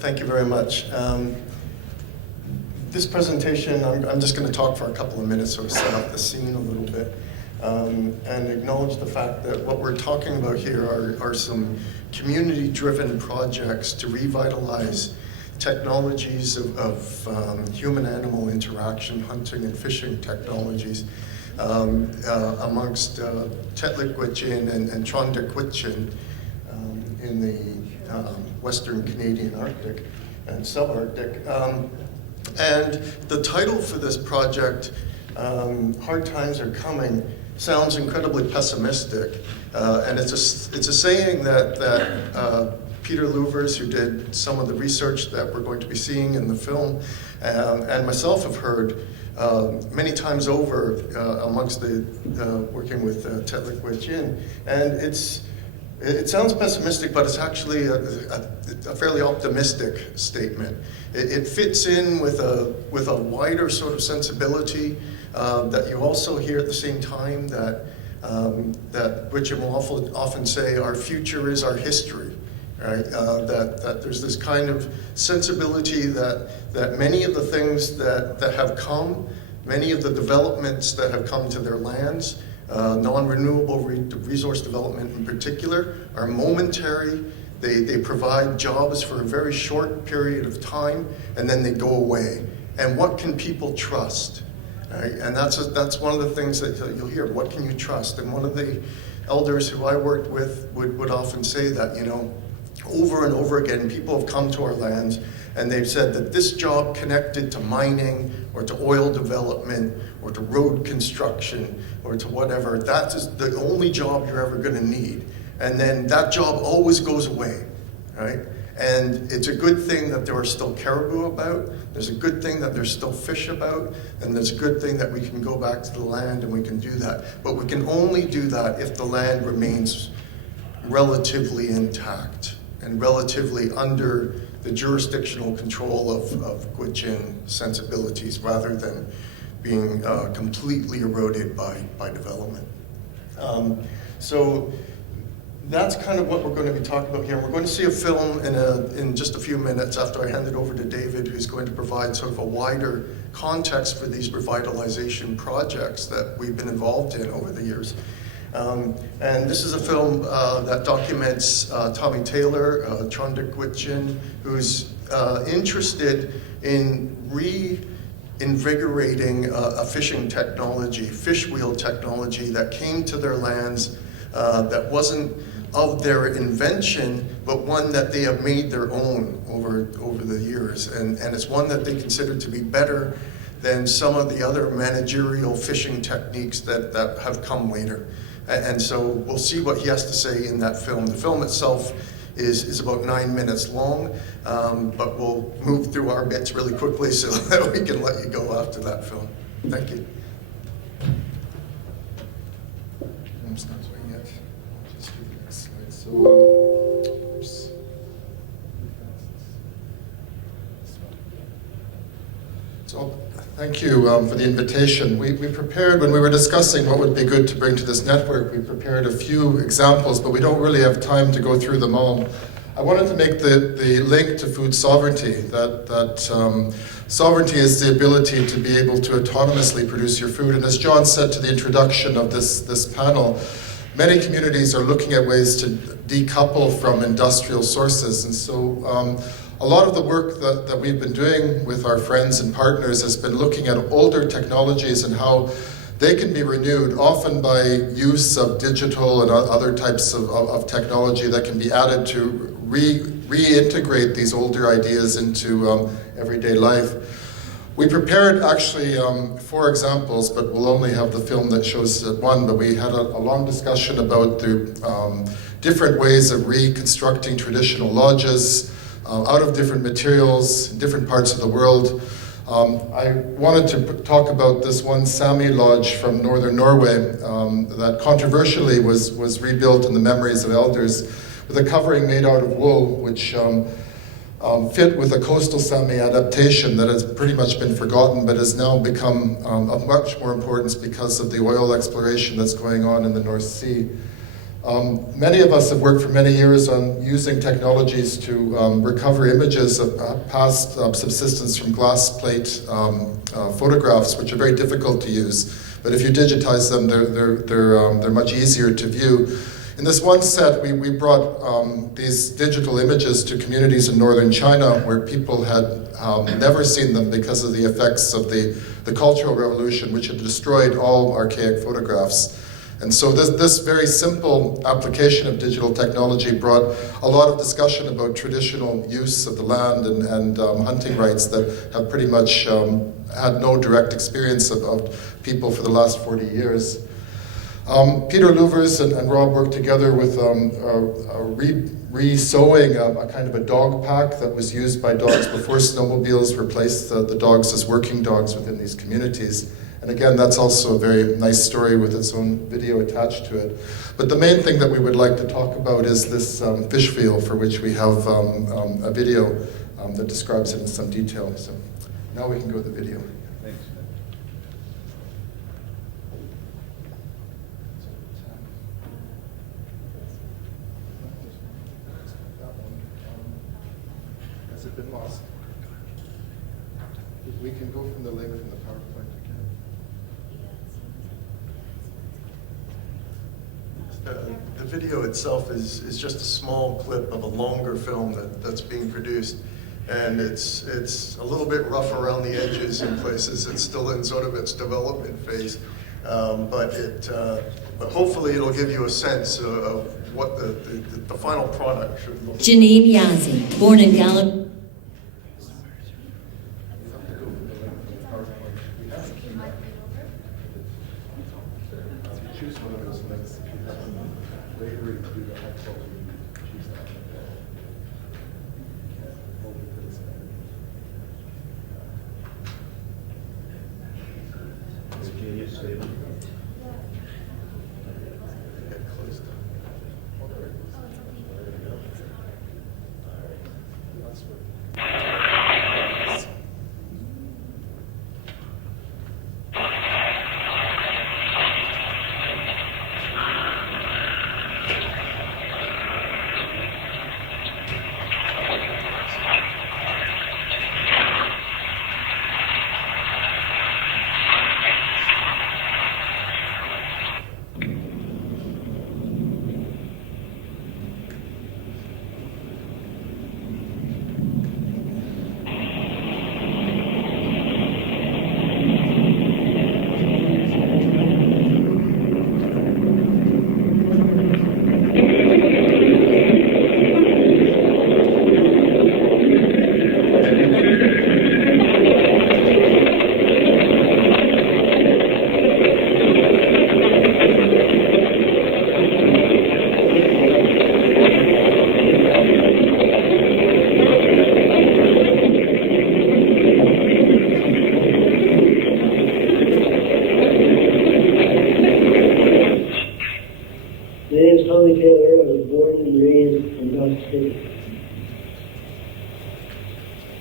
Thank you very much. This presentation, I'm just going to talk for a couple of minutes, sort of set up the scene a little bit, and acknowledge the fact that what we're talking about here are some community-driven projects to revitalize technologies of human-animal interaction, hunting and fishing technologies, amongst Tetlikwitchin and Chondakwitchin in the Western Canadian Arctic and subarctic. And the title for this project, Hard Times Are Coming, sounds incredibly pessimistic. And it's a saying that Peter Louvers, who did some of the research that we're going to be seeing in the film, and myself have heard many times over amongst the working with Tetlikwitchin. And it sounds pessimistic, but it's actually a fairly optimistic statement. It fits in with a wider sort of sensibility that you also hear at the same time that Wickham will often say, our future is our history, right? That there's this kind of sensibility that many of the things that have come, many of the developments that have come to their lands, non-renewable resource development in particular, are momentary. They provide jobs for a very short period of time, and then they go away. And what can people trust? Right? And that's one of the things that you'll hear. What can you trust? And one of the elders who I worked with would often say that, over and over again, people have come to our lands and they've said that this job connected to mining or to oil development or to road construction or to whatever, that is the only job you're ever going to need. And then that job always goes away, right? And it's a good thing that there are still caribou about, there's a good thing that there's still fish about, and there's a good thing that we can go back to the land and we can do that. But we can only do that if the land remains relatively intact and relatively under the jurisdictional control of Gwich'in sensibilities rather than being completely eroded by development. So that's kind of what we're going to be talking about here. We're going to see a film in just a few minutes after I hand it over to David, who's going to provide sort of a wider context for these revitalization projects that we've been involved in over the years. And this is a film that documents Tommy Taylor, Chondakwitchin, who's interested in reinvigorating a fishing technology, fish wheel technology that came to their lands that wasn't of their invention, but one that they have made their own over the years. And it's one that they consider to be better than some of the other managerial fishing techniques that have come later. And so we'll see what he has to say in that film. The film itself is about 9 minutes long, but we'll move through our bits really quickly so that we can let you go after that film. Thank you. I'm just not doing it. I'll just do the next slide. So, oops. So, thank you for the invitation. We prepared, when we were discussing what would be good to bring to this network, we prepared a few examples, but we don't really have time to go through them all. I wanted to make the link to food sovereignty, that sovereignty is the ability to be able to autonomously produce your food. And as John said to the introduction of this panel, many communities are looking at ways to decouple from industrial sources. And so a lot of the work that we've been doing with our friends and partners has been looking at older technologies and how they can be renewed, often by use of digital and other types of technology that can be added to reintegrate these older ideas into everyday life. We prepared actually 4 examples, but we'll only have the film that shows one, but we had a long discussion about the different ways of reconstructing traditional lodges, out of different materials in different parts of the world. I wanted to talk about this one Sami lodge from northern Norway that controversially was rebuilt in the memories of elders with a covering made out of wool, which fit with a coastal Sami adaptation that has pretty much been forgotten but has now become of much more importance because of the oil exploration that's going on in the North Sea. Many of us have worked for many years on using technologies to recover images of past subsistence from glass plate photographs, which are very difficult to use. But if you digitize them, they're much easier to view. In this one set, we brought these digital images to communities in northern China where people had never seen them because of the effects of the Cultural Revolution, which had destroyed all archaic photographs. And so this very simple application of digital technology brought a lot of discussion about traditional use of the land and hunting rights that have pretty much had no direct experience of people for the last 40 years. Peter Louvers and Rob worked together with re-sewing a kind of a dog pack that was used by dogs before snowmobiles replaced the dogs as working dogs within these communities. And again, that's also a very nice story with its own video attached to it. But the main thing that we would like to talk about is this fish field, for which we have a video that describes it in some detail. So now we can go to the video. Thanks. Has it been lost? We can go from the link from the PowerPoint again. The video itself is just a small clip of a longer film that's being produced, and it's a little bit rough around the edges in places. It's still in sort of its development phase, but hopefully it'll give you a sense of what the final product should look like. Janine Yazzie, born in Gallup. Choose one of those links if you have them later to do the high quality. Choose that one. Hold it to the side. Get close to it. That's what.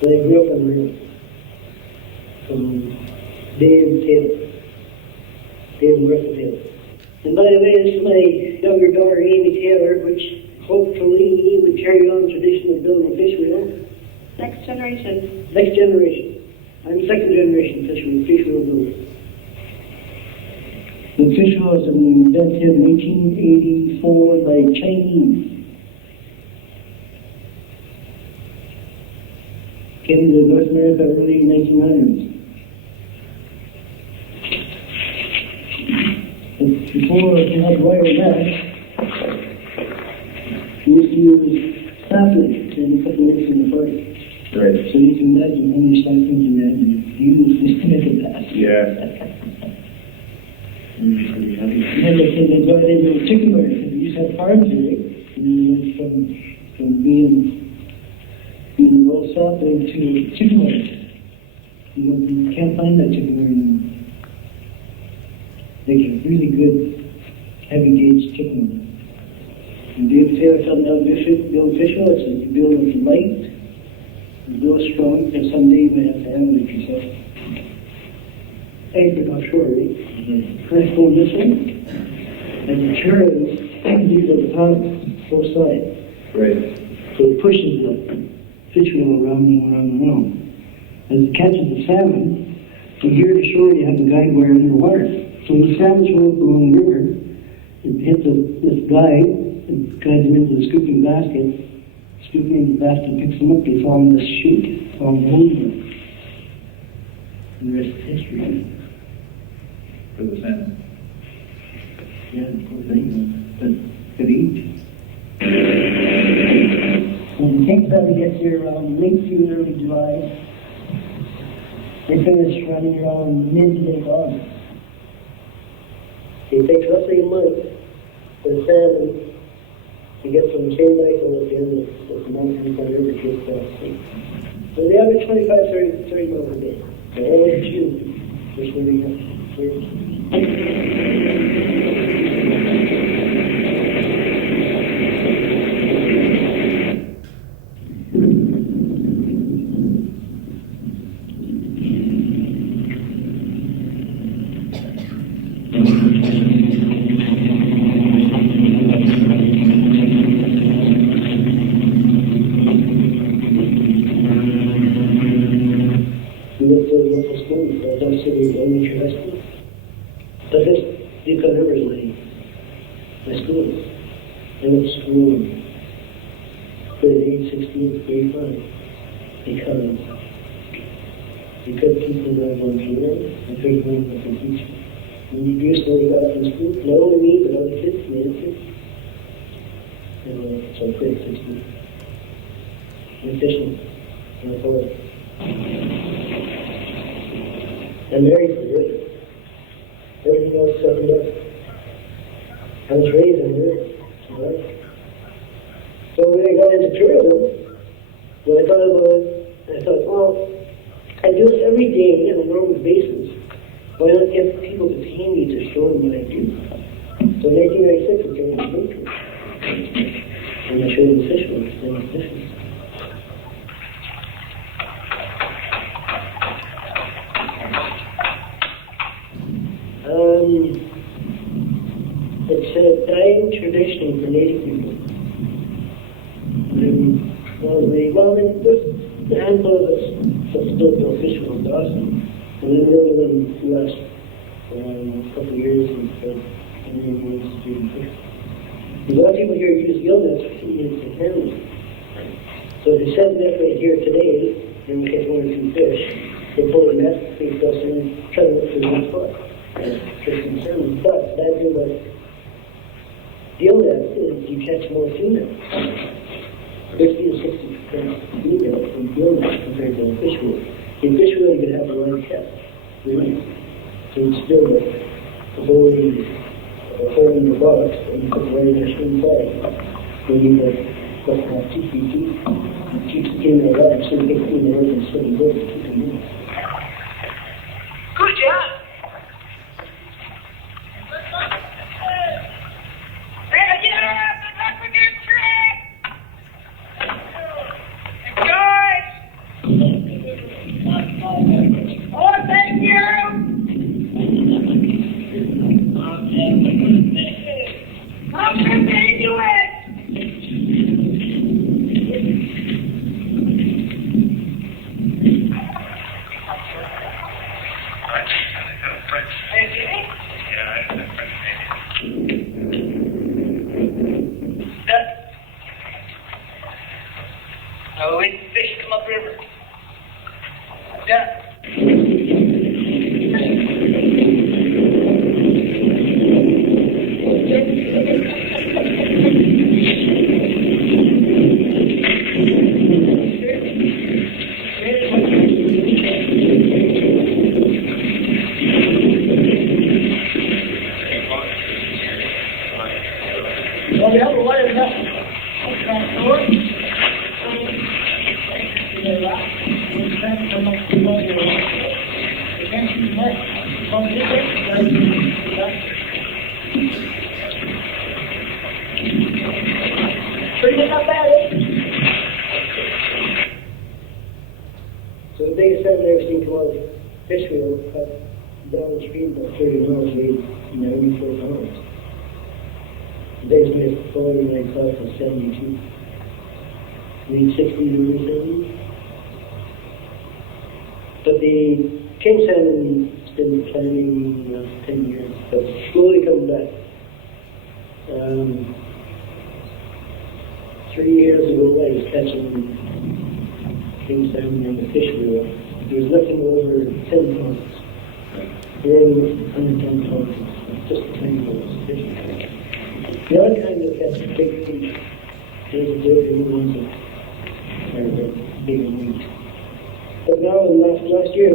But I grew up in Montreal. From Dave Taylor. Dave Martha Taylor. And by the way, this is my younger daughter, Amy Taylor, which hopefully would carry on the tradition of building a fishery, you know? Next generation. Next generation. I'm second generation fisherman builder. The fish was invented in 1884 by Chinese. Came to North America early 1900s. But before you had wire mesh, we used to use saplings and put them in the fire. Right. So you can imagine how many saplings you had to use to make it pass. Yeah. And then they got into chicken wire. We used to have farms here, and then we went from being raw sapling to chicken wire. You can't find that chicken wire anymore. Like a really good heavy gauge chicken wire. And David Taylor told me how to build fish houses. You build it light, you build it strong, and someday you might have to handle it yourself. Anchored offshore, right? First going this way, and the turns these are the top, both sides. Right. So it pushes the fish wheel around and around and around. As it catches the salmon, from here to shore you have the guide wire underwater. So when the salmon swim up along the river, it hits this guide, and guides them into the scooping basket. Scooping into the basket picks them up, they fall in this chute, fall in the hole. And the rest is history. For the salmon. Yeah, of course, but could eat. And the King's Valley gets here around late June, early July. They finish running around mid to late August. It takes roughly a month for the salmon to get from the chain knife on the end of the mountain river to get the sea. So they average 25, 30 miles a day. And all in June, they're swimming up. But this Yukon River is my school. I went to school grade 8, 16, grade 5 because people that want to learn, I couldn't learn what they teach. When you do study got from school, not only me, but other kids, the other kids. And so I quit at 16. I'm fishing in the forest. I'm married for good. Everything else settled up. I was raised in the right? So when I got into tourism, when I thought about it, I thought, well, I do this every day on a normal basis. Why not get people to pay me to show them what I do? So in 1996, I came to Montreal. And I showed them the fish ones, and the fish ones. It's a dying tradition for Native people. There's a handful of us that still go fishing on Dawson. And then another one who asked for a couple of years and then wants to do fish. A lot of people here use gill nets for feeding to families. So if you set the net right here today, and we catch 1 or 2 fish, they pull the net, face us, and try to look for one spot. Fish and salmon. But the bad thing about gill nets is you catch more tuna. 50 to 60% female from gill nets compared to a fish wheel. In fish wheel, you can have a lot of catch. Really. So it's still a hole in the box, and you put it right in your swim side. So you have 2 feet deep. It keeps the female alive, so you get the female and steady goes to keep them in. Good job! So the biggest salmon I ever seen come out of fish wheel cut down the stream about 30 miles, weighed 94 pounds. Basically, following my class was 72. Late 60s, early 70s. But the king salmon's been declining the last 10 years, but slowly coming back. 3 years ago, I was catching king salmon in the fish wheel. There was nothing over 10 tons. Then under 10 tons, just a tiny little fish. The other kind of catch big fish. There's a different ones that are big and meat. But now, in last year,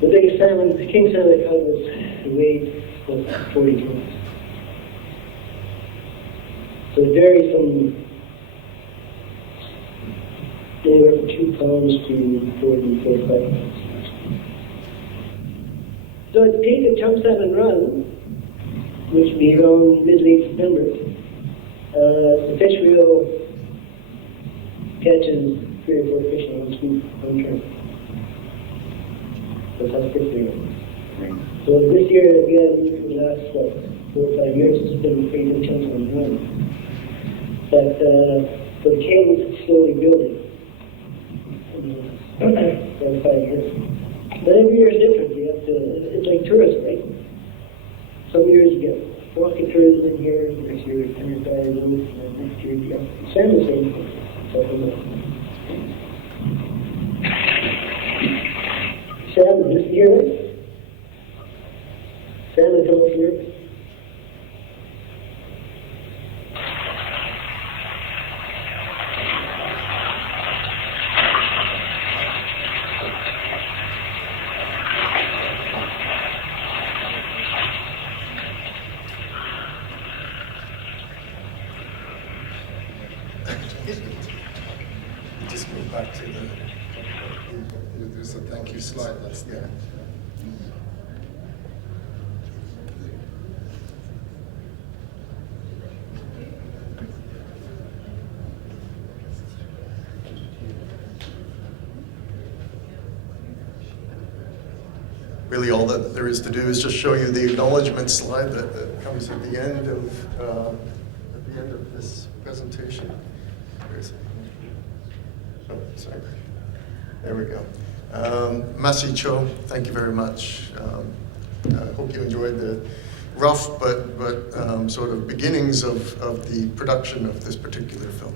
the biggest salmon, the king salmon I caught weighed was 40 tons. So it varies from anywhere from 2 pounds to 40, 45 pounds. So at the peak of chum salmon run, which will be around mid-late September, the fish reel catches 3 or 4 fish on scoop on turn. So that's fish reel. So this year, again, for the last 4 or 5 years, it's been a pretty good chunk on the run. But the king is slowly building. 4 or 5 years. But every year is different. You have to, it's like tourism, right? Some years you get rocket tourism in here, next year it's 100 guys, and next year you get salmon the same thing. Salmon, just hear this? Salmon come up here. Just go back to the. There's a thank you slide that's there. Really, all that there is to do is just show you the acknowledgement slide that comes at the end of this presentation. Oh, sorry. There we go. Masi Cho, thank you very much. I hope you enjoyed the rough but sort of beginnings of the production of this particular film.